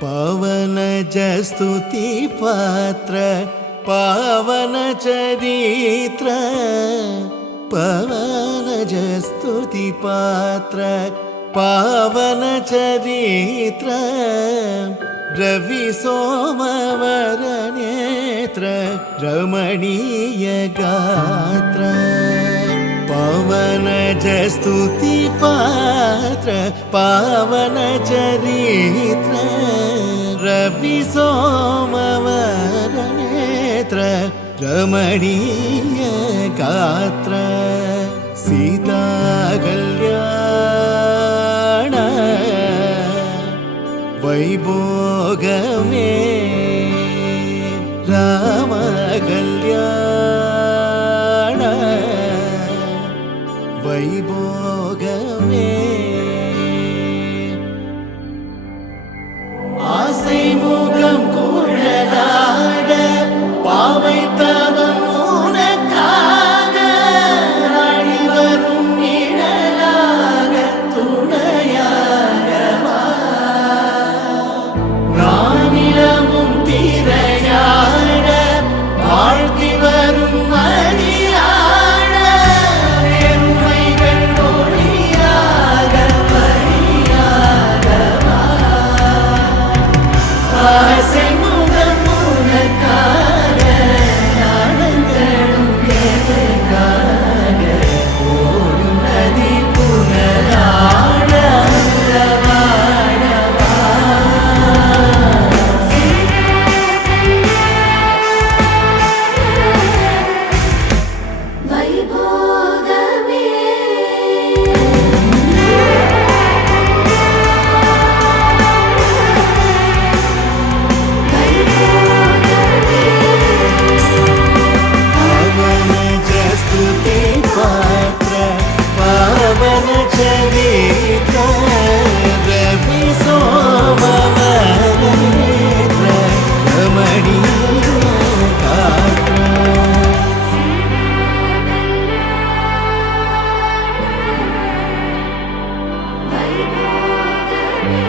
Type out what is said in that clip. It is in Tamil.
पावन स्तुति पात्र पावन चरित्र पावन स्तुति पात्र पावन चरित्र रवि सोमवर नेत्र रमणीय गात्र पावन स्तुति पात्र पावन चरित्र रवि सोमवर नेत्र रमणीय गात्र सीता कल्याण वैभोगमे राम कल्याण वैभोगमे आसै मुகம் குழலாட பாவை தவம் உனக்காக அணிவரும் நிழலாக துணையாக நானிலமும் திரையாட வாழ்த்தி வரும் மதியாட பெருமைகள் ஒளியாக வழியாக ஆசை முகம் உனக்காக நாணங்களும் எதற்காக ஓடும் நதி புனலாட வைபோகமே पावन स्तुति पात्र पावन चरित्र रवि सोमवर नेत्र रमणीय गात्र வைபோகமே